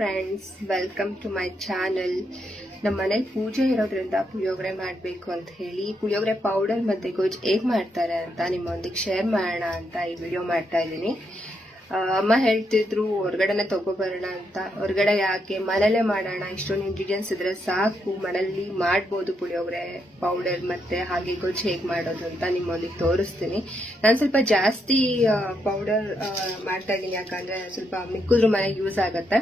Friends, welcome to my channel. ನಮ್ಮ ಮನೇಲಿ ಪೂಜೆ ಇರೋದ್ರಿಂದ ಪುಳಿಯೋಗರೆ ಮಾಡಬೇಕು ಅಂತ ಹೇಳಿ ಪುಳಿಯೋಗರೆ ಪೌಡರ್ ಮತ್ತೆ ಗೊಜ್ಜು ಹೇಗೆ ಮಾಡ್ತಾರೆ ಅಂತ ನಿಮ್ಮೊಂದಿಗೆ ಶೇರ್ ಮಾಡೋಣ ಅಂತ ಈ ವಿಡಿಯೋ ಮಾಡ್ತಾ ಇದ್ದೀನಿ. ಅಮ್ಮ ಹೇಳ್ತಿದ್ರು ಹೊರಗಡೆನೆ ತಗೋಬರೋಣ ಅಂತ. ಹೊರಗಡೆ ಯಾಕೆ, ಮನೇಲೆ ಮಾಡೋಣ, ಇಷ್ಟೊಂದು ಇಂಗ್ರೀಡಿಯೆಂಟ್ಸ್ ಇದ್ರೆ ಸಾಕು, ಮನೇಲಿ ಮಾಡ್ಬೋದು ಪುಳಿಯೋಗರೆ ಪೌಡರ್ ಮತ್ತೆ ಹಾಗೆ ಗೊಜ್ಜು ಹೇಗೆ ಮಾಡೋದು ಅಂತ ನಿಮ್ಮೊಂದಿಗೆ ತೋರಿಸ್ತೀನಿ. ನಾನು ಸ್ವಲ್ಪ ಜಾಸ್ತಿ ಪೌಡರ್ ಮಾಡ್ತಾ ಇದ್ದೀನಿ, ಯಾಕಂದ್ರೆ ಸ್ವಲ್ಪ ಮಿಕ್ಕಿದ್ರು ಮನೆಗೆ ಯೂಸ್ ಆಗತ್ತೆ.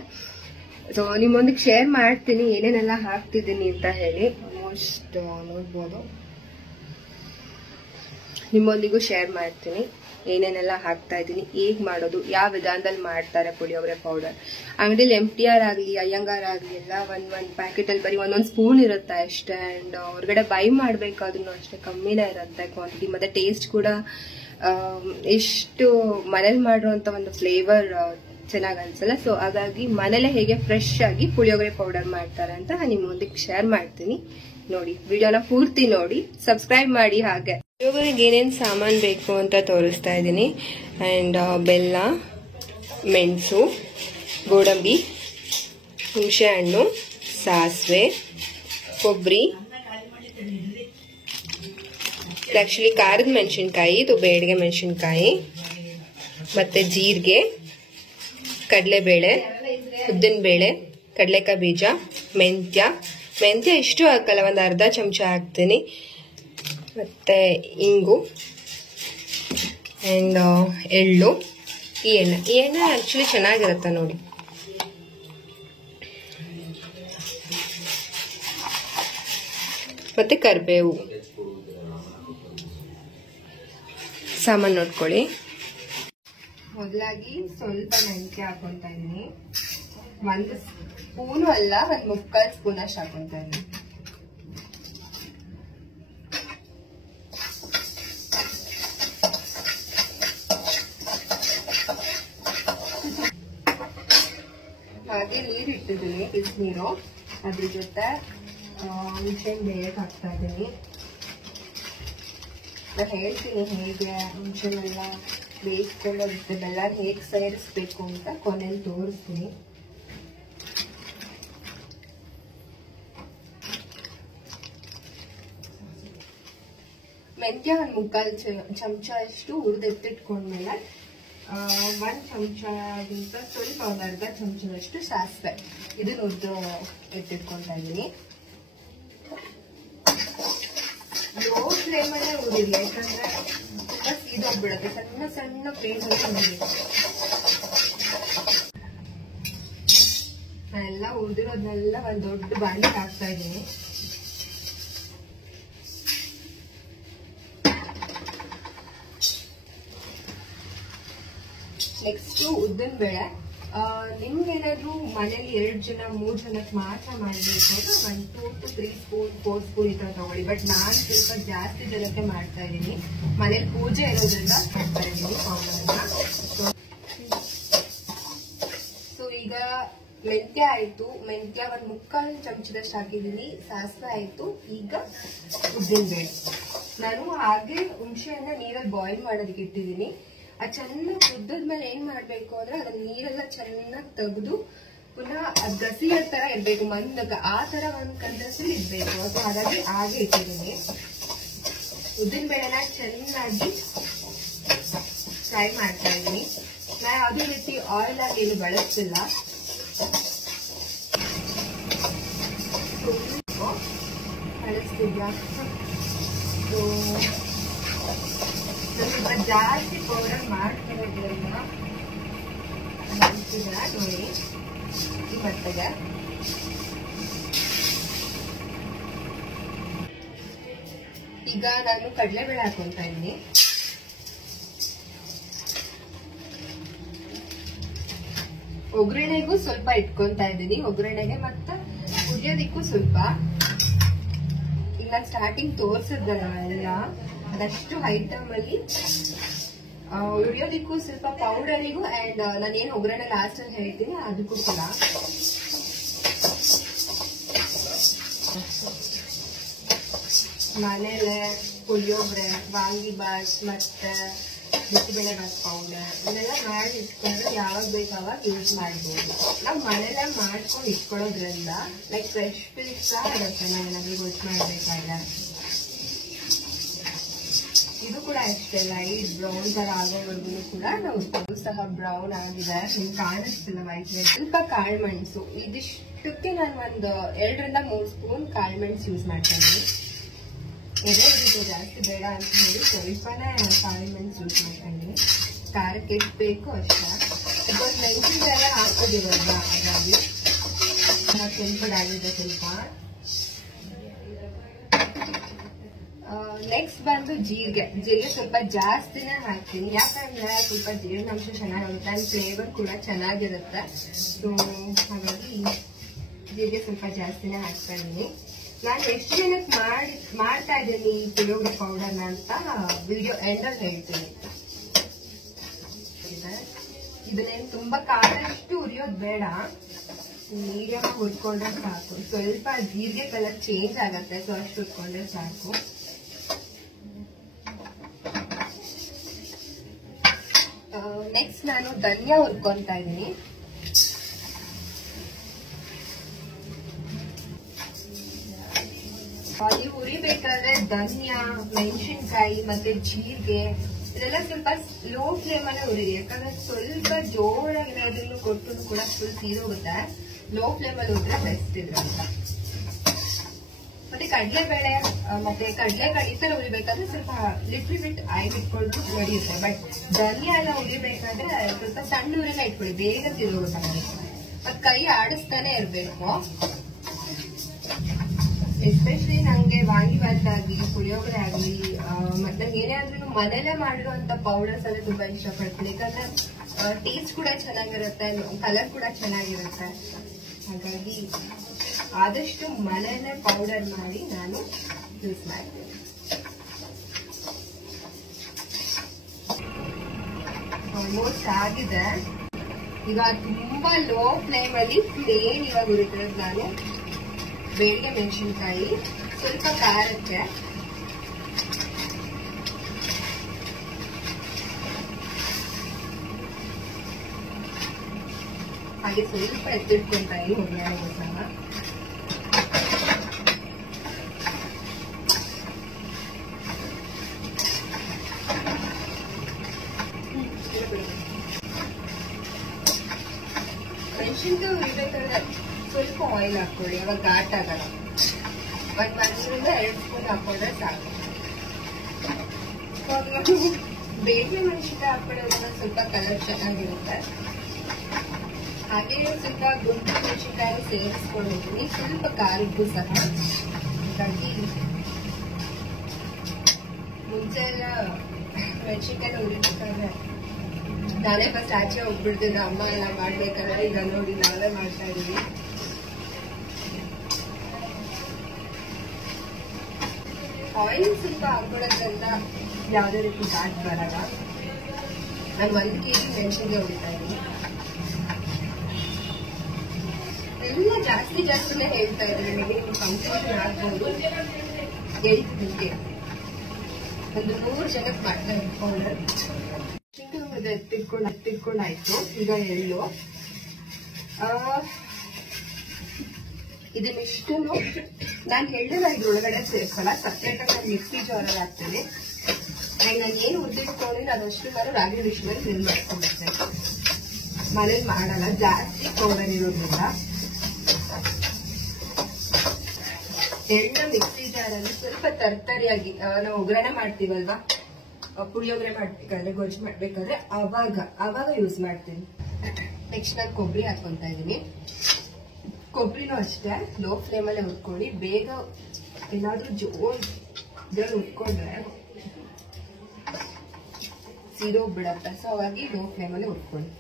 ಸೊ ನಿಮ್ಮೊಂದಿಗೆ ಶೇರ್ ಮಾಡ್ತೀನಿ ಏನೇನೆಲ್ಲ ಹಾಕ್ತಿದ್ದೀನಿ ಅಂತ ಹೇಳಿ. ಆಲ್ಮೋಸ್ಟ್ ನೋಡ್ಬೋದು, ನಿಮ್ಮೊಂದಿಗೂ ಶೇರ್ ಮಾಡ್ತೀನಿ ಏನೇನೆಲ್ಲ ಹಾಕ್ತಾ ಇದ್ದೀನಿ, ಹೇಗ್ ಮಾಡೋದು, ಯಾವ ವಿಧಾನದಲ್ಲಿ ಮಾಡ್ತಾರೆ ಪುಳಿಯೋಗರೆ ಪೌಡರ್. ಅಂಗಡಿಲಿ MTR ಆಗಲಿ ಅಯ್ಯಂಗಾರ್ ಆಗಲಿ ಎಲ್ಲ ಒಂದ್ ಪ್ಯಾಕೆಟ್ ಅಲ್ಲಿ ಬರೀ ಒಂದೊಂದು ಸ್ಪೂನ್ ಇರುತ್ತೆ ಅಷ್ಟೇ. ಅಂಡ್ ಹೊರಗಡೆ ಬೈ ಮಾಡ್ಬೇಕಾದ್ರೂ ಅಷ್ಟೇ ಕಮ್ಮಿನೇ ಇರುತ್ತೆ ಕ್ವಾಂಟಿಟಿ, ಮತ್ತೆ ಟೇಸ್ಟ್ ಕೂಡ ಎಷ್ಟು ಮನೇಲಿ ಮಾಡಿರುವಂತ ಒಂದು ಫ್ಲೇವರ್ ಚೆನ್ನಾಗಿ ಅನ್ಸಲ್ಲ. ಸೊ ಹಾಗಾಗಿ ಮನೇಲೆ ಹೇಗೆ ಫ್ರೆಶ್ ಆಗಿ ಪುಳಿಯೋಗರೆ ಪೌಡರ್ ಮಾಡ್ತಾರೆ ಅಂತ ನಾನು ನಿಮ್ಮ ಮುಂದಕ್ಕೆ ಶೇರ್ ಮಾಡ್ತೀನಿ. ನೋಡಿ, ವಿಡಿಯೋನ ಪೂರ್ತಿ ನೋಡಿ, ಸಬ್ಸ್ಕ್ರೈಬ್ ಮಾಡಿ. ಹಾಗೆ ಪುಳಿಯೋಗರೆಗೆ ಏನೇನು ಸಾಮಾನು ಬೇಕು ಅಂತ ತೋರಿಸ್ತಾ ಇದ್ದೀನಿ. ಅಂಡ್ ಬೆಲ್ಲ, ಮೆಣಸು, ಗೋಡಂಬಿ, ಹುಣಸೆ ಹಣ್ಣು, ಸಾಸಿವೆ, ಕೊಬ್ಬರಿ, ಆಕ್ಚುಲಿ ಖಾರದ ಮೆಣಸಿನ್ಕಾಯಿ, ಇದು ಬೇಡಿಗೆ ಮೆಣಸಿನ್ಕಾಯಿ, ಮತ್ತೆ ಜೀರಿಗೆ, ಕಡಲೆಬೇಳೆ, ಉದ್ದಿನಬೇಳೆ, ಕಡಲೆಕಾಯಿ ಬೀಜ, ಮೆಂತ್ಯ ಇಷ್ಟು ಹಾಕಲ್ಲ, ಒಂದು ಅರ್ಧ ಚಮಚ ಹಾಕ್ತೀನಿ, ಮತ್ತೆ ಇಂಗು ಅಂಡ್ ಎಳ್ಳು. ಈ ಎಣ್ಣೆ ಆಕ್ಚುಲಿ ಚೆನ್ನಾಗಿರುತ್ತೆ ನೋಡಿ. ಮತ್ತೆ ಕರಿಬೇವು. ಸಾಮಾನು ನೋಡ್ಕೊಳ್ಳಿ. ಮೊದಲಾಗಿ ಸ್ವಲ್ಪ ಮೆಂತ್ಯ ಹಾಕೊಂತಾ ಇದೀನಿ. 1 ಸ್ಪೂನು ಅಲ್ಲ, 1/4 ಸ್ಪೂನ್ ಅಷ್ಟು ಹಾಕೊಂತಾ ಇದೀನಿ. ಹಾಗೆ ನೀರು ಇಟ್ಟಿದ್ದೀನಿ, ಬಿಸಿನೀರು. ಅದ್ರ ಜೊತೆ ಹುಣಸೆ ಬೇಳೆ ಹಾಕ್ತಾ ಇದ್ದೀನಿ. ನಾನು ಹೇಳ್ತೀನಿ ಹೇಗೆ ಹುಣಸೆನೆಲ್ಲ ಬೇಯಿಸ್ಕೊಳ್ಳೋದಕ್ಕೆ ಬೆಲ್ಲ ಹೇಗೆ ಸೇರಿಸ್ಬೇಕು ಅಂತ ಕೊನೆಯಲ್ಲಿ ತೋರಿಸ್ತೀನಿ. ಮೆಂತ್ಯ 1/4 ಚಮಚ ಅಷ್ಟು ಹುರಿದೆತ್ತಿಟ್ಕೊಂಡ್ಮೇಲೆ 1 ಚಮಚಗಿಂತ ಸ್ವಲ್ಪ ಒಂದು ಅರ್ಧ ಚಮಚದಷ್ಟು ಸಾಸಿವೆ, ಇದನ್ನ ಹುರಿದು ಎತ್ತಿಟ್ಕೊಳ್ತಾ ಇದ್ದೀನಿ. ಲೋ ಫ್ಲೇಮಲ್ಲೇ ಹುರಿಲಿ, ಯಾಕಂದ್ರೆ ತುಂಬಾ ಸೀದೋಗ್ಬಿಡುತ್ತೆ. ಸಣ್ಣ ಸಣ್ಣ ಫ್ಲೇಮಲ್ಲಿ ಹುರಿಲಿ. ನಾನೆಲ್ಲ ಹುರಿದಿರೋದನ್ನೆಲ್ಲ ಒಂದು ದೊಡ್ಡ ಬಾಣಲಿಗೆ ಹಾಕ್ತಾ ಇದ್ದೀನಿ. ನೆಕ್ಸ್ಟ್ ಉದ್ದಿನಬೇಳೆ. ನಿಮ್ಗೇನಾದ್ರೂ ಮನೇಲಿ 2 ಜನ 3 ಜನಕ್ಕೆ ಮಾತ್ರ ಮಾಡಬೇಕು ಅಂದ್ರೆ 1 2 to 3 ಸ್ಪೂನ್ 4 ಸ್ಪೂನ್ ಈ ತರ ತಗೊಳ್ಳಿ. ಬಟ್ ನಾನು ಸ್ವಲ್ಪ ಜಾಸ್ತಿ ಜನಕ್ಕೆ ಮಾಡ್ತಾ ಇದ್ದೀನಿ, ಮನೇಲಿ ಪೂಜೆ ಇರೋದ್ರಿಂದ ಹಾಕ್ತಾ ಇದ್ದೀನಿ ಪೌಡರ್ನ. ಸೊ ಈಗ ಮೆಂತ್ಯ ಆಯ್ತು, ಮೆಂತ್ಯ 1/4 ಚಮಚದಷ್ಟು ಹಾಕಿದ್ದೀನಿ. ಸಾಸಿವೆ ಆಯ್ತು. ಈಗ ಉದ್ದಿನಬೇಳೆ. ನಾನು ಹಾಗೆ ಹುಣಸೆಹಣ್ಣ ನೀರಲ್ಲಿ ಬಾಯ್ಲ್ ಮಾಡೋದಕ್ಕೆ ಇಟ್ಟಿದ್ದೀನಿ. ಅದು ಚೆನ್ನಾಗಿ ಕುದ್ದದ್ಮೇಲೆ ಏನ್ ಮಾಡ್ಬೇಕು ಅಂದ್ರೆ ಅದನ್ನ ನೀರೆಲ್ಲ ಚೆನ್ನಾಗಿ ತೆಗೆದು ಪುನಃ ಗಸಿ ತರ ಇರ್ಬೇಕು, ಮಂದಕ್ಕೆ ಆ ತರ ಒಂದು ಕಂಡಸ್ಲಿ ಇರ್ಬೇಕು. ಅದು ಹಾಗಾಗಿ ಹಾಗೆ ಇಟ್ಟಿದ್ದೀನಿ. ಉದ್ದಿನ ಬೇಳೆನ ಚೆನ್ನಾಗಿ ಫ್ರೈ ಮಾಡ್ತಾ ಇದ್ದೀನಿ. ನಾ ಯಾವುದೇ ರೀತಿ ಆಯಿಲ್ ಆಗಿ ಏನು ಬಳಸ್ತಿಲ್ಲ. ಬಳಸ್ತಿದ್ಯಾ? ಸ್ವಲ್ಪ ಜಾಸ್ತಿ ಪೌಡರ್ ಮಾಡ್ತಿರೋದ್ರಿಂದ ನೋಡಿ ಈ ಮಟ್ಟಿಗೆ. ಈಗ ನಾನು ಕಡಲೆಬೇಳೆ ಹಾಕೊಂತಾ ಇದ್ದೀನಿ. ಒಗ್ಗರಣೆಗೂ ಸ್ವಲ್ಪ ಇಟ್ಕೊಂತಾ ಇದ್ದೀನಿ, ಒಗ್ಗರಣೆಗೆ ಮತ್ತೆ ಹುರಿಯೋದಿಕ್ಕೂ ಸ್ವಲ್ಪ. ಈಗ ನಾನು ಸ್ಟಾರ್ಟಿಂಗ್ ತೋರ್ಸಿದ್ರಲ್ಲ ಎಲ್ಲ, ಅದಷ್ಟು ಐಟಮ್ ಅಲ್ಲಿ ಉಳಿಯೋದಿಕ್ಕೂ ಸ್ವಲ್ಪ ಪೌಡರಿಗೂ ಅಂಡ್ ನಾನೇನು ಒಗ್ಗರಣೆ ಲಾಸ್ಟ್ ಅಲ್ಲಿ ಹೇಳ್ತೀನಿ ಅದಕ್ಕೂ ಕೂಡ. ಮನೇಲೆ ಪುಳಿಯೋಗರೆ, ವಾಂಗಿಬಾತ್ ಮತ್ತೆ ಬಿಸಿಬೇಳೆಬಾತ್ ಪೌಡರ್ ಇದೆಲ್ಲ ಮಾಡಿ ಇಟ್ಕೊಂಡ್ರೆ ಯಾವಾಗ ಬೇಕು ಅವಾಗ ಯೂಸ್ ಮಾಡ್ಬೋದು. ನಾವು ಮನೆಯಲ್ಲೇ ಮಾಡ್ಕೊಂಡು ಇಟ್ಕೊಳ್ಳೋದ್ರಿಂದ ಲೈಕ್ ಫ್ರೆಶ್ ಫೀಲ್ ಸಹ ಇರುತ್ತೆ. ನಾವೇನಾದ್ರೂ ಗೊತ್ತು ಮಾಡ್ಬೇಕಾದ್ರೆ ಇದು ಕೂಡ ಅಷ್ಟೇ ಲೈಟ್ ಬ್ರೌನ್ ತರ ಆಗೋವರೆಗೂ ಕೂಡ ನಾವು ಸಹ ಬ್ರೌನ್ ಆಗಿದೆ. ನಿಮ್ಗೆ ಕಾಣಿಸ್ತಿಲ್ಲ ವೈಟ್ ಸ್ವಲ್ಪ ಕಾಳುಮೆಣಸು ಇದಿಷ್ಟಕ್ಕೆ ನಾನು ಒಂದು 2 ರಿಂದ 3 ಸ್ಪೂನ್ ಕಾಳುಮೆಣಸು ಯೂಸ್ ಮಾಡ್ತೀನಿ. ಇದು ಜಾಸ್ತಿ ಬೇಡ ಅಂತ ಹೇಳಿ ಸ್ವಲ್ಪನೇ ಕಾಳುಮೆಣಸು ಯೂಸ್ ಮಾಡ್ತೀನಿ. ಖಾರಕ್ಕೆ ಎಷ್ಟು ಬೇಕು ಅಷ್ಟೇ. ಬಿಕಾಸ್ ಮೆಣಸಿನಕಾಯಿ ಹಾಕೋದಿರೋಲ್ಲ ಹಾಗಾಗಿ ಕೆಂಪದಾಗಿದೆ ಸ್ವಲ್ಪ. ನೆಕ್ಸ್ಟ್ ಬಂದು ಜೀರಿಗೆ ಸ್ವಲ್ಪ ಜಾಸ್ತಿನೇ ಹಾಕ್ತೀನಿ. ಯಾಕಂದ್ರೆ ಸ್ವಲ್ಪ ಜೀರ್ಣಾಂಶ ಚೆನ್ನಾಗಿರುತ್ತೆ ಅಂಡ್ ಫ್ಲೇವರ್ ಕೂಡ ಚೆನ್ನಾಗಿರುತ್ತೆ. ಸೊ ಹಾಗಾಗಿ ಜೀರಿಗೆ ಸ್ವಲ್ಪ ಜಾಸ್ತಿನೇ ಹಾಕ್ತಾ ಇದ್ದೀನಿ. ನಾನು ಎಷ್ಟು ಜನಕ್ಕೆ ಮಾಡ್ತಾ ಇದ್ದೀನಿ ಈ ಪುಳಿಯೋಗರೆ ಪೌಡರ್ನ ಅಂತ ವಿಡಿಯೋ ಎಂಡಲ್ಲಿ ಹೇಳ್ತೀನಿ. ಇದನ್ನೇನು ತುಂಬಾ ಕಾಳಷ್ಟು ಉರಿಯೋದು ಬೇಡ, ಮೀಡಿಯಂ ಆಗಿ ಹುರ್ಕೊಂಡ್ರೆ ಸಾಕು. ಸ್ವಲ್ಪ ಜೀರಿಗೆ ಕಲರ್ ಚೇಂಜ್ ಆಗತ್ತೆ, ಸೊ ಅಷ್ಟು ಹುರ್ಕೊಂಡ್ರೆ ಸಾಕು. ನೆಕ್ಸ್ಟ್ ನಾನು ಧನಿಯಾ ಹುರ್ಕೊಂತಾ ಇದ್ದೀನಿ. ನೀವು ಉರಿಬೇಕಾದ್ರೆ ಧನಿಯಾ, ಮೆಣಸಿನ್ಕಾಯಿ ಮತ್ತೆ ಜೀರಿಗೆ ಇದೆಲ್ಲ ಸ್ವಲ್ಪ ಲೋ ಫ್ಲೇಮ್ ಅಲ್ಲೇ ಉರಿರಿ. ಯಾಕಂದ್ರೆ ಸ್ವಲ್ಪ ಜೋರಾಗಿ ಏನಾದ್ರೂ ಕೊಟ್ಟು ಕೂಡ ಫುಲ್ ಸೀದೋಗುತ್ತೆ. ಲೋ ಫ್ಲೇಮ್ ಅಲ್ಲಿ ಉರಿದ್ರೆ ಬೆಸ್ಟ್ ಇದ್ರಂತ. ಮತ್ತೆ ಕಡಲೆಬೇಳೆ ಮತ್ತೆ ಕಡಲೆಕಾಯಿ ಈ ತರ ಉರಿಬೇಕಾದ್ರೆ ಸ್ವಲ್ಪ ಲಿಟ್ಲ್ ಬಿಟ್ ಆಯಿಲ್ ಇಟ್ಕೊಂಡು ನಡೆಯುತ್ತೆ. ಬಟ್ ಧನಿಯಾ ಎಲ್ಲ ಉರಿಬೇಕಾದ್ರೆ ಸ್ವಲ್ಪ ಸಣ್ಣ ಊರೆಲ್ಲ ಇಟ್ಕೊಳ್ಳಿ, ಬೇಗ ತಿರುಗುತ್ತೆ. ಮತ್ತೆ ಕೈ ಆಡಿಸ್ತಾನೆ ಇರ್ಬೇಕು. ಎಸ್ಪೆಷಲಿ ನಂಗೆ ವಾಂಗಿಬಾತ್ ಆಗ್ಲಿ ಪುಳಿಯೋಗರೆ ಆಗ್ಲಿ ಮತ್ತೆ ನಂಗೆ ಏನೇ ಆದ್ರೂ ಮನೇಲೆ ಮಾಡಿರುವಂತ ಪೌಡರ್ಸ್ ಅಂದ್ರೆ ತುಂಬಾ ಇಷ್ಟಪಡ್ತೀನಿ. ಯಾಕಂದ್ರೆ ಟೇಸ್ಟ್ ಕೂಡ ಚೆನ್ನಾಗಿರುತ್ತೆ, ಕಲರ್ ಕೂಡ ಚೆನ್ನಾಗಿರುತ್ತೆ. ಹಾಗಾಗಿ ಆದಷ್ಟು ಮನೇಲೆ ಪೌಡರ್ ಮಾಡಿ ನಾನು ಯೂಸ್ ಮಾಡ್ತೀನಿ. ಆಲ್ಮೋಸ್ಟ್ ಆಗಿದೆ. ಈಗ ತುಂಬಾ ಲೋ ಫ್ಲೇಮ್ ಅಲ್ಲಿ ಪ್ಲೇನ್ ಇವಾಗ ಉರಿತಿರೋದು ನಾನು. ಬೇಳೆ ಮೆಣಸಿನ್ಕಾಯಿ, ಸ್ವಲ್ಪ ಖಾರಕ್ಕೆ ಹಾಗೆ ಸ್ವಲ್ಪ ಎತ್ತಿಟ್ಕೊಂತ ಒಗ್ಗರಣೆಗೂ ಸಹ. ಮೆಣಸಿನ್ಕಾಯಿ ಉರಿಬೇಕಾದ್ರೆ ಸ್ವಲ್ಪ ಆಯಿಲ್ ಹಾಕೊಳ್ಳಿ, ಅವಾಗ ಘಾಟ್ ಆಗಲ್ಲ. 1 ರಿಂದ 2 ಸ್ಪೂನ್ ಹಾಕೊಂಡ್ರೆ ಸಾಕು. ಬೇಳೆ ಮೆಣಸಿನ್ಕಾಯಿ ಹಾಕೊಳ್ಳೋದ್ರಿಂದ ಸ್ವಲ್ಪ ಕಲರ್ ಚೆನ್ನಾಗಿರುತ್ತೆ. ಹಾಗೆ ಸ್ವಲ್ಪ ಗುಂಡು ಮೆಣಸಿನ್ಕಾಯಿ ಸೇರಿಸ್ಕೊಂಡಿದ್ದೀನಿ, ಸ್ವಲ್ಪ ಖಾರಕ್ಕೂ ಸಹ. ಹಾಗಾಗಿ ಮುಂಚೆ ಎಲ್ಲ ಮೆಣಸಿನ್ಕಾಯಿ ಉರಿಬೇಕಾದ್ರೆ ನಾನೇ ಫಸ್ಟ್ ಆಚೆ ಹೋಗ್ಬಿಡ್ತಿದ್ದೆ ಅಮ್ಮ ಎಲ್ಲ ಮಾಡ್ಬೇಕಾದ್ರೆ. ಈಗ ನೋಡಿ ನಾವೇ ಮಾಡ್ತಾ ಇದೀವಿ. ಆಯಿಲ್ ಸ್ವಲ್ಪ ಹಾಕೊಳ್ಳೋದ್ರಿಂದ ಯಾವುದೇ ರೀತಿ ಘಾಟ್ ಬರಲ್ಲ. ನಾನು 1 kg ಮೆಣಸಿನ್ಕಾಯಿ ಉರಿತಾ ಇದ್ದೀನಿ. ಎಲ್ಲ ಜಾಸ್ತಿನೇ ಹೇಳ್ತಾ ಇದ್ರೆ ನಿಮಗೆ ಕನ್ಫ್ಯೂಷನ್ ಆಗ್ಬೋದು. ಹೇಳ್ತಿದ್ದೆ ಒಂದು 100 ಜನಕ್ಕೆ ಮಾಡ್ತಾ ಇಟ್ಕೊಂಡ್ರೆ ಎತ್ತಿಟ್ಕೊಂಡಾಯ್ತು. ಈಗ ಎಳ್ಳು ಇದನ್ನಿಷ್ಟು ನಾನು ಎಳ್ಳನ್ನ ಇದ್ರೊಳಗಡೆ ಸೇರ್ಸಲ್ಲ, ಸಪ್ರೇಟ್ ಆಗಿ ನಾನು ಮಿಕ್ಸಿ ಜಾರಲ್ಲಿ ಹಾಕ್ತೇನೆ. ನಾನು ಏನು ಉದ್ದಿಟ್ಕೊಂಡಿಲ್ಲ ಅದಷ್ಟು ನಾನು ರಾಗಿ ವಿಶ್ವಲ್ಲಿ ಫಿಲ್ ಮಾಡ್ಕೊಂಡ್ಬರ್ತೇನೆ. ಮನೇಲಿ ಮಾಡಲ್ಲ, ಜಾಸ್ತಿ ಪೌಡರ್ ಇರೋದ್ರಿಂದ. ಎಳ್ಳ ಮಿಕ್ಸಿ ಜಾರಲ್ಲಿ ಸ್ವಲ್ಪ ತರ್ತರಿಯಾಗಿ ನಾವು ಒಗ್ಗರಣೆ ಮಾಡ್ತೀವಲ್ವಾ, ಪುಳಿಯೋಗರೆ ಮಾಡ್ಬೇಕಾದ್ರೆ ಗೊಜ್ಜು ಮಾಡ್ಬೇಕಾದ್ರೆ ಅವಾಗ ಯೂಸ್ ಮಾಡ್ತೀನಿ. ನೆಕ್ಸ್ಟ್ ನಾನು ಕೊಬ್ಬರಿ ಹಾಕೊಂತ ಇದ್ದೀನಿ. ಕೊಬ್ಬರಿನೂ ಅಷ್ಟೇ ಲೋ ಫ್ಲೇಮಲ್ಲೇ ಹುರ್ಕೊಳ್ಳಿ. ಬೇಗ ಏನಾದ್ರೂ ಜೋರ್ ಇದ್ರಲ್ಲಿ ಹುರ್ಕೊಂಡ್ರೆ ಸೀದೋಗ್ಬಿಡತ್ತೆ. ಸೊ ಹಾಗಾಗಿ ಲೋ ಫ್ಲೇಮಲ್ಲೇ ಹುರ್ಕೊಳ್ಳಿ.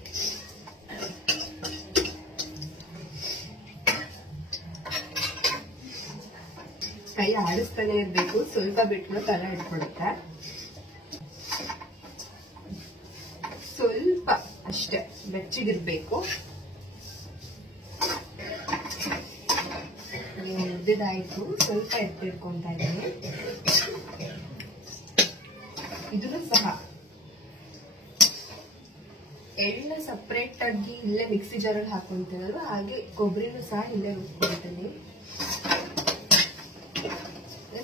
ಕೈ ಆಡಿಸ್ತಾನೆ ಇರ್ಬೇಕು, ಸ್ವಲ್ಪ ಬಿಟ್ಟು ತಲೆ ಇಟ್ಕೊಳುತ್ತೆ. ಸ್ವಲ್ಪ ಅಷ್ಟೇ ಬೆಚ್ಚಗಿರ್ಬೇಕು. ಹುರಿದಾಯ್ತು, ಸ್ವಲ್ಪ ಎತ್ತಿಟ್ಕೊಂತಾ ಇದ್ದೀನಿ. ಇದನ್ನು ಸಹ ಎಳ್ಳ ಸಪ್ರೇಟ್ ಆಗಿ ಇಲ್ಲೇ ಮಿಕ್ಸಿ ಜಾರಲ್ಲಿ ಹಾಕೊಂತೀನಲ್ವ, ಹಾಗೆ ಕೊಬ್ಬರಿನೂ ಸಹ ಇಲ್ಲೇ ರುಬ್ಕೊಳ್ತೀನಿ.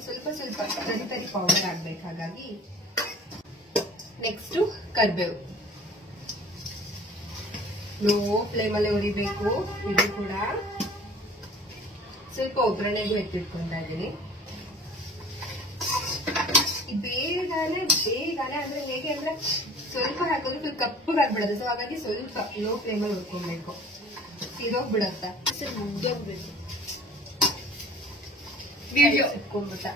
ಸ್ವಲ್ಪ ಸ್ವಲ್ಪ ತರಿ ತರಿ ಪೌಡರ್ ಆಗ್ಬೇಕು. ಹಾಗಾಗಿ ನೆಕ್ಸ್ಟ್ ಕರಿಬೇವು ಲೋ ಫ್ಲೇಮಲ್ಲೇ ಉರಿಬೇಕು. ಇದು ಕೂಡ ಸ್ವಲ್ಪ ಒಗ್ಗರಣೆಗೂ ಎತ್ತಿಟ್ಕೊಂತಾ ಇದ್ದೀನಿ. ಬೇಗನೆ ಅಂದ್ರೆ ಹೇಗೆ ಅಂದ್ರೆ ಸ್ವಲ್ಪ ಹಾಕಿದ್ರೆ ಫುಲ್ ಕಪ್ಪಗಾಗ್ಬಿಡುತ್ತೆ. ಸೊ ಹಾಗಾಗಿ ಸ್ವಲ್ಪ ಲೋ ಫ್ಲೇಮಲ್ಲಿ ಹುರ್ಕೊಬೇಕು. ಇರೋಗ್ಬಿಡತ್ತ ಮುಗ್ದೋಗ್ಬೇಕು. ವಿಡಿಯೋ ಇಟ್ಕೊಂಡ್ಬಿಟ್ಟ.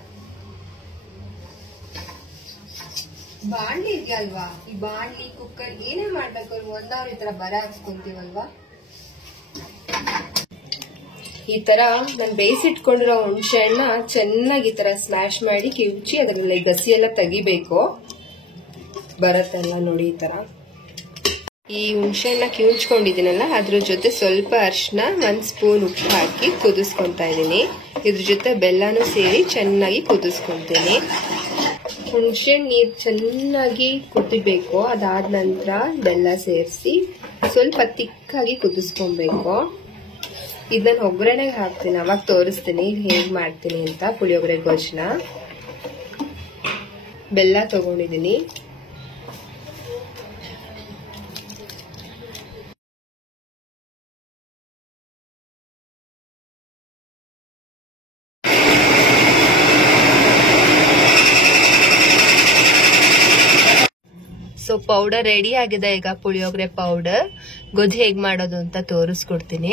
ಬಾಣ್ಲಿ ಇದೆಯಲ್ವಾ, ಈ ಬಾಣ್ಲಿ ಕುಕ್ಕರ್ ಏನೇ ಮಾಡ್ಬೇಕು 1 hour ಈ ತರ ಬರ ಹಾಕ್ಸ್ಕೊಂತೀವಲ್ವಾ, ಈ ತರ ನಾನು ಬೇಯಿಸಿಟ್ಕೊಂಡಿರೋ ಹುಣಸೆ ಹಣ್ಣ ಚೆನ್ನಾಗಿ ಈ ತರ ಸ್ಮ್ಯಾಶ್ ಮಾಡಿ ಕಿವುಚಿ ಅದರಲ್ಲಿ ಗಸಿ ಎಲ್ಲ ತೆಗಿಬೇಕು. ಬರತ್ತೆಲ್ಲ ನೋಡಿ ಈ ತರ. ಈ ಹುಣಸೆ ಹಣ್ಣ ಕಿವುಚ್ಕೊಂಡಿದ್ದೀನಲ್ಲ, ಅದ್ರ ಜೊತೆ ಸ್ವಲ್ಪ ಅರಿಶಿನ, 1 ಸ್ಪೂನ್ ಉಪ್ಪು ಹಾಕಿ ಕುದಿಸ್ಕೊಂತಾ ಇದ್ದೀನಿ. ಇದ್ರ ಜೊತೆ ಬೆಲ್ಲನೂ ಸೇರಿ ಚೆನ್ನಾಗಿ ಕುದಿಸ್ಕೊಂತೀನಿ. ಹುಣಸೆ ನೀರು ಚೆನ್ನಾಗಿ ಕುದಿಬೇಕು. ಅದಾದ ನಂತರ ಬೆಲ್ಲ ಸೇರಿಸಿ ಸ್ವಲ್ಪ ತಿಕ್ಕಾಗಿ ಕುದಿಸ್ಕೊಬೇಕು. ಇದನ್ನ ಒಗ್ಗರಣೆಗೆ ಹಾಕ್ತೀನಿ, ಅವಾಗ ತೋರಿಸ್ತೀನಿ ಹೇಗ್ ಮಾಡ್ತೀನಿ ಅಂತ. ಪುಳಿಯೋಗರೆ ಗೊಜ್ಜನ್ನ ಬೆಲ್ಲ ತಗೊಂಡಿದ್ದೀನಿ. ಸೊ ಪೌಡರ್ ರೆಡಿ ಆಗಿದೆ. ಈಗ ಪುಳಿಯೋಗರೆ ಪೌಡರ್ ಗೊಜ್ಜು ಹೇಗ್ ಮಾಡೋದು ಅಂತ ತೋರಿಸ್ಕೊಡ್ತೀನಿ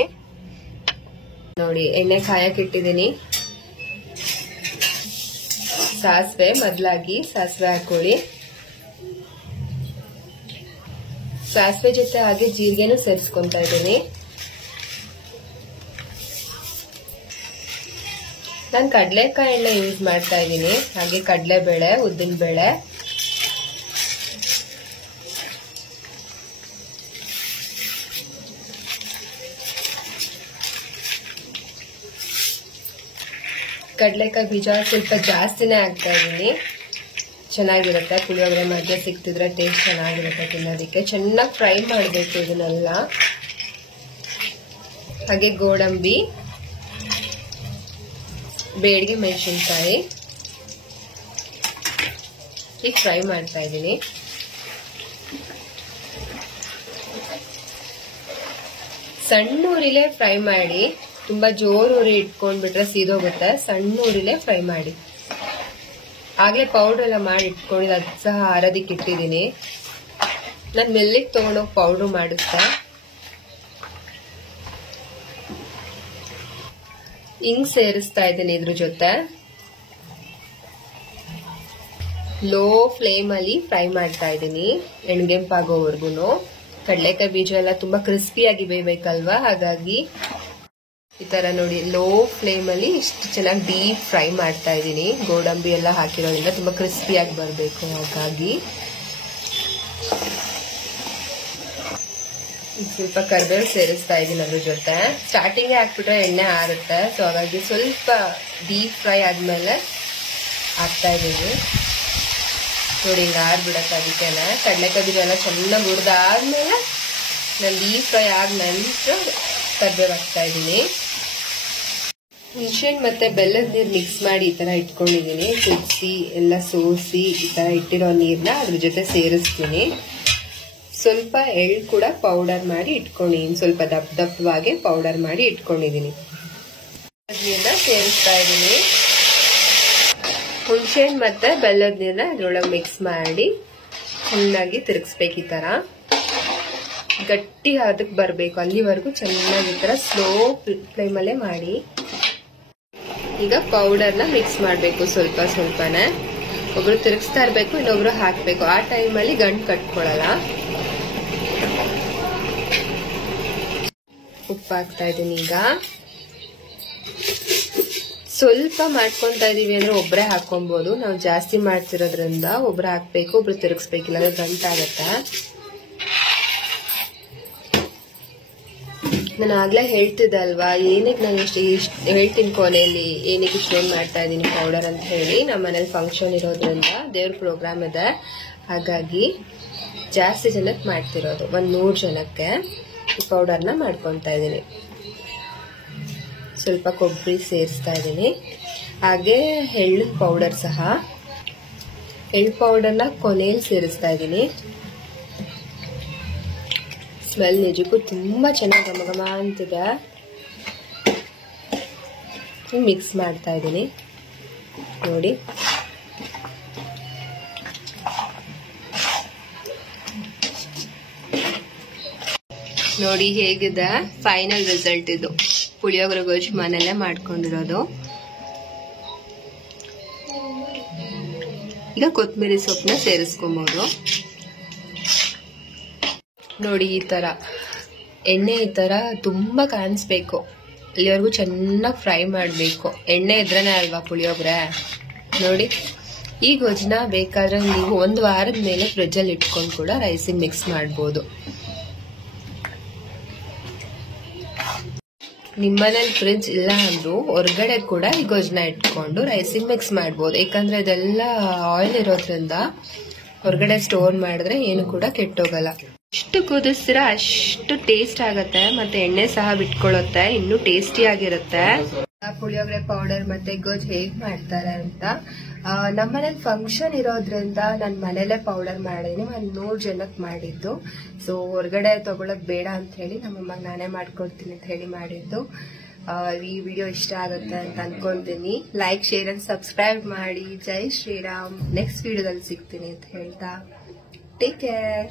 ನೋಡಿ. ಎಣ್ಣೆ ಕಾಯಕ್ಕೆ ಇಟ್ಟಿದ್ದೀನಿ. ಸಾಸಿವೆ ಮೊದಲಾಗಿ ಸಾಸಿವೆ ಹಾಕೊಳ್ಳಿ. ಸಾಸಿವೆ ಜೊತೆ ಹಾಗೆ ಜೀರಿಗೆನೂ ಸೇರಿಸ್ಕೊಂತಾ ಇದ್ದೀನಿ. ನಾನು ಕಡಲೆಕಾಯಿ ಎಣ್ಣೆ ಯೂಸ್ ಮಾಡ್ತಾ ಇದ್ದೀನಿ. ಹಾಗೆ ಕಡಲೆಬೇಳೆ, ಉದ್ದಿನ ಬೇಳೆ, ಕಡಲೆಕಾಯಿ ಬೀಜ ಸ್ವಲ್ಪ ಜಾಸ್ತಿನೇ ಹಾಕ್ತಾ ಇದ್ದೀನಿ. ಚೆನ್ನಾಗಿರುತ್ತೆ. ಪುಳಿಯೋಗರೆ ಮಧ್ಯೆ ಸಿಕ್ತಿದ್ರೆ ಟೇಸ್ಟ್ ಚೆನ್ನಾಗಿರುತ್ತೆ ತಿನ್ನೋದಕ್ಕೆ. ಚೆನ್ನಾಗಿ ಫ್ರೈ ಮಾಡಬೇಕು ಇದನ್ನೆಲ್ಲ. ಹಾಗೆ ಗೋಡಂಬಿ, ಬೇಡಿಗೆ ಮೆಣಸಿನ್ಕಾಯಿ ಈಗ ಫ್ರೈ ಮಾಡ್ತಾ ಇದ್ದೀನಿ. ಸಣ್ಣ ಉರಿಲೇ ಫ್ರೈ ಮಾಡಿ, ತುಂಬಾ ಜೋರು ಉರಿ ಇಟ್ಕೊಂಡ್ಬಿಟ್ರೆ ಸೀದೋಗುತ್ತೆ. ಸಣ್ಣ ಉರಿಲೇ ಫ್ರೈ ಮಾಡಿ. ಆಗ್ಲೇ ಪೌಡರ್ ಎಲ್ಲ ಮಾಡಿ ಇಟ್ಕೊಂಡಿದ್ದು, ಅದು ಸಹ ಆರೋದಕ್ಕೆ ಇಟ್ಟಿದ್ದೀನಿ. ನಾನು ಮೆಲ್ಲಿಗೆ ತಗೊಂಡೋಗಿ ಪೌಡರ್ ಮಾಡಿಸ್ತಾ. ಹಿಂಗ್ ಸೇರಿಸ್ತಾ ಇದ್ದೀನಿ ಇದ್ರ ಜೊತೆ. ಲೋ ಫ್ಲೇಮ್ ಅಲ್ಲಿ ಫ್ರೈ ಮಾಡ್ತಾ ಇದ್ದೀನಿ ಎಣ್ಗೆಂಪಾಗೋವರೆಗೂ. ಕಡಲೆಕಾಯಿ ಬೀಜ ಎಲ್ಲ ತುಂಬಾ ಕ್ರಿಸ್ಪಿಯಾಗಿ ಬೇಯಬೇಕಲ್ವಾ, ಹಾಗಾಗಿ ಈ ತರ ನೋಡಿ ಲೋ ಫ್ಲೇಮ್ ಅಲ್ಲಿ ಇಷ್ಟು ಚೆನ್ನಾಗಿ ಡೀಪ್ ಫ್ರೈ ಮಾಡ್ತಾ ಇದ್ದೀನಿ. ಗೋಡಂಬಿ ಎಲ್ಲ ಹಾಕಿರೋದ್ರಿಂದ ತುಂಬಾ ಕ್ರಿಸ್ಪಿಯಾಗಿ ಬರಬೇಕು. ಹಾಗಾಗಿ ಸ್ವಲ್ಪ ಕರಿಬೇವು ಸೇರಿಸ್ತಾ ಇದ್ದೀನಿ ಅದ್ರ ಜೊತೆ. ಸ್ಟಾರ್ಟಿಂಗ್ ಹಾಕ್ಬಿಟ್ರೆ ಎಣ್ಣೆ ಆರುತ್ತೆ. ಸೊ ಹಾಗಾಗಿ ಸ್ವಲ್ಪ ಡೀಪ್ ಫ್ರೈ ಆದ್ಮೇಲೆ ಹಾಕ್ತಾ ಇದ್ದೀನಿ ನೋಡಿ. ಹಿಂಗೆ ಆರ್ಬಿಡತ್ತೆ. ಅದಕ್ಕೇನೆ ಕಡಲೆಕಾಯಿ ಬೀಜ ಎಲ್ಲ ಚೆನ್ನಾಗಿ ಹುರಿದಾದ್ಮೇಲೆ ನಾನು ಡೀಪ್ ಫ್ರೈ ಆದ ನಂತರ ಕರಿಬೇವು ಹಾಕ್ತಾ ಇದ್ದೀನಿ. ಹುಣಸೆಹಣ್ಣು ಮತ್ತೆ ಬೆಲ್ಲದ ನೀರು ಮಿಕ್ಸ್ ಮಾಡಿ ಈ ತರ ಇಟ್ಕೊಂಡಿದ್ದೀನಿ. ಕುದಿಸಿ ಎಲ್ಲ ಸೋಸಿ ಈ ತರ ಇಟ್ಟಿರೋ ನೀರನ್ನ ಅದ್ರ ಜೊತೆ ಸೇರಿಸ್ತೀನಿ. ಸ್ವಲ್ಪ ಎಳ್ಳು ಕೂಡ ಪೌಡರ್ ಮಾಡಿ ಇಟ್ಕೊಂಡಿದ್ದೀನಿ. ಸ್ವಲ್ಪ ದಪ್ಪವಾಗಿ ಪೌಡರ್ ಮಾಡಿ ಇಟ್ಕೊಂಡಿದ್ದೀನಿ. ನೀರನ್ನ ಸೇರಿಸ್ತಾ ಇದ್ದೀನಿ. ಹುಣಸೆಹಣ್ಣು ಮತ್ತೆ ಬೆಲ್ಲದ ನೀರನ್ನ ಅದ್ರೊಳಗೆ ಮಿಕ್ಸ್ ಮಾಡಿ ಚೆನ್ನಾಗಿ ತಿರುಗಿಸ್ಬೇಕು. ಈ ತರ ಗಟ್ಟಿ ಅದಕ್ಕೆ ಬರಬೇಕು. ಅಲ್ಲಿವರೆಗೂ ಚೆನ್ನಾಗಿ ಈ ತರ ಸ್ಲೋ ಫ್ಲೇಮಲ್ಲೇ ಮಾಡಿ. ಈಗ ಪೌಡರ್ನ ಮಿಕ್ಸ್ ಮಾಡಬೇಕು. ಸ್ವಲ್ಪ ಸ್ವಲ್ಪನೇ ಒಬ್ರು ತಿರುಗಿಸ್ತಾ ಇರಬೇಕು, ಇನ್ನೊಬ್ರು ಹಾಕಬೇಕು. ಆ ಟೈಮಲ್ಲಿ ಗಂಟು ಕಟ್ಕೊಳ್ಳಲ್ಲ. ಉಪ್ಪು ಹಾಕ್ತಾ ಇದ್ದೀನಿ. ಈಗ ಸ್ವಲ್ಪ ಮಾಡ್ಕೊಂತಾ ಇದೀವಿ ಅಂದ್ರೆ ಒಬ್ಬರೇ ಹಾಕೊಬಹುದು. ನಾವು ಜಾಸ್ತಿ ಮಾಡ್ತಿರೋದ್ರಿಂದ ಒಬ್ರು ಹಾಕ್ಬೇಕು, ಒಬ್ರು ತಿರುಗಿಸ್ಬೇಕಿಲ್ಲ ಅಂದ್ರೆ ಗಂಟಾಗತ್ತೆ. ನಾನು ಆಗ್ಲೇ ಹೇಳ್ತಿದ್ದೆ ಅಲ್ವಾ, ಏನಕ್ಕೆ ನಾನು ಇಷ್ಟು ಹೇಳ್ತೀನಿ ಕೊನೆಯಲ್ಲಿ ಏನಕ್ಕೆ ಇಷ್ಟೇನು ಮಾಡ್ತಾ ಇದ್ದೀನಿ ಪೌಡರ್ ಅಂತ ಹೇಳಿ. ನಮ್ಮ ಮನೇಲಿ ಫಂಕ್ಷನ್ ಇರೋದ್ರಿಂದ ದೇವ್ರ ಪ್ರೋಗ್ರಾಮ್ ಇದೆ, ಹಾಗಾಗಿ ಜಾಸ್ತಿ ಜನಕ್ಕೆ ಮಾಡ್ತಿರೋದು, 100 ಜನಕ್ಕೆ ಈ ಪೌಡರ್ನ ಮಾಡ್ಕೊತಾ ಇದ್ದೀನಿ. ಸ್ವಲ್ಪ ಕೊಬ್ಬರಿ ಸೇರಿಸ್ತಾ ಇದ್ದೀನಿ. ಹಾಗೆ ಎಳ್ಳು ಪೌಡರ್ ಸಹ, ಎಳ್ಳು ಪೌಡರ್ನ ಕೊನೆಯಲ್ಲಿ ಸೇರಿಸ್ತಾ ಇದ್ದೀನಿ. ಸ್ಮೆಲ್ ನಿಜಕ್ಕೂ ತುಂಬಾ ಚೆನ್ನಾಗಿ ಘಮ ಘಮ ಅಂತಿದೆ. ಮಿಕ್ಸ್ ಮಾಡ್ತಾ ಇದ್ದೀನಿ ನೋಡಿ. ನೋಡಿ ಹೇಗಿದೆ ಫೈನಲ್ ರಿಸಲ್ಟ್. ಇದು ಪುಳಿಯೋಗರೆ ಗೊಜ್ಜು ಮನೆಯಲ್ಲೇ ಮಾಡ್ಕೊಂಡಿರೋದು. ಈಗ ಕೊತ್ತಂಬರಿ ಸೊಪ್ಪನ್ನ ಸೇರಿಸ್ಕೊಬಹುದು ನೋಡಿ. ಈ ತರ ಎಣ್ಣೆ ಈ ತರ ತುಂಬಾ ಕಾಣಿಸ್ಬೇಕು, ಇಲ್ಲಿವರೆಗೂ ಚೆನ್ನಾಗಿ ಫ್ರೈ ಮಾಡಬೇಕು. ಎಣ್ಣೆ ಇದ್ರೇನೆ ಅಲ್ವಾ ಪುಳಿಯೋಗರೆ. ನೋಡಿ ಈ ಗೊಜ್ಜನ್ನ ಬೇಕಾದ್ರೆ ನೀವು 1 ವಾರದ ಮೇಲೆ ಫ್ರಿಜ್ ಅಲ್ಲಿ ಇಟ್ಕೊಂಡು ಕೂಡ ರೈಸಿಗೆ ಮಿಕ್ಸ್ ಮಾಡಬಹುದು. ನಿಮ್ಮನೇಲಿ ಫ್ರಿಜ್ ಇಲ್ಲ ಅಂದ್ರೂ ಹೊರಗಡೆ ಕೂಡ ಈ ಗೊಜ್ಜನ್ನ ಇಟ್ಕೊಂಡು ರೈಸಿಗೆ ಮಿಕ್ಸ್ ಮಾಡಬಹುದು. ಯಾಕಂದ್ರೆ ಇದೆಲ್ಲ ಆಯಿಲ್ ಇರೋದ್ರಿಂದ ಹೊರಗಡೆ ಸ್ಟೋರ್ ಮಾಡಿದ್ರೆ ಏನು ಕೂಡ ಕೆಟ್ಟೋಗಲ್ಲ. ಎಷ್ಟು ಕುದಿಸ್ತೀರಾ ಅಷ್ಟು ಟೇಸ್ಟ್ ಆಗತ್ತೆ, ಮತ್ತೆ ಎಣ್ಣೆ ಸಹ ಬಿಟ್ಕೊಳ್ಳುತ್ತೆ, ಇನ್ನೂ ಟೇಸ್ಟಿ ಆಗಿರುತ್ತೆ. ಪುಳಿಯೋಗರೆ ಪೌಡರ್ ಮತ್ತೆ ಗೊಜ್ಜು ಹೇಗ್ ಮಾಡ್ತಾರೆ ಅಂತ, ನಮ್ಮನೇಲಿ ಫಂಕ್ಷನ್ ಇರೋದ್ರಿಂದ ನಾನು ಮನೇಲೆ ಪೌಡರ್ ಮಾಡಿದೀನಿ. 100 ಜನಕ್ಕೆ ಮಾಡಿದ್ದು. ಸೊ ಹೊರಗಡೆ ತಗೊಳಕ್ ಬೇಡ ಅಂತ ಹೇಳಿ ನಮ್ಮಮ್ಮ ನಾನೇ ಮಾಡ್ಕೊಡ್ತೀನಿ ಅಂತ ಹೇಳಿ ಮಾಡಿದ್ದು. ಈ ವಿಡಿಯೋ ಇಷ್ಟ ಆಗುತ್ತೆ ಅಂತ ಅನ್ಕೊಂತೀನಿ. ಲೈಕ್, ಶೇರ್ ಅಂಡ್ ಸಬ್ಸ್ಕ್ರೈಬ್ ಮಾಡಿ. ಜೈ ಶ್ರೀರಾಮ್. ನೆಕ್ಸ್ಟ್ ವಿಡಿಯೋದಲ್ಲಿ ಸಿಗ್ತೀನಿ ಅಂತ ಹೇಳ್ತಾ ಟೇಕ್ ಕೇರ್.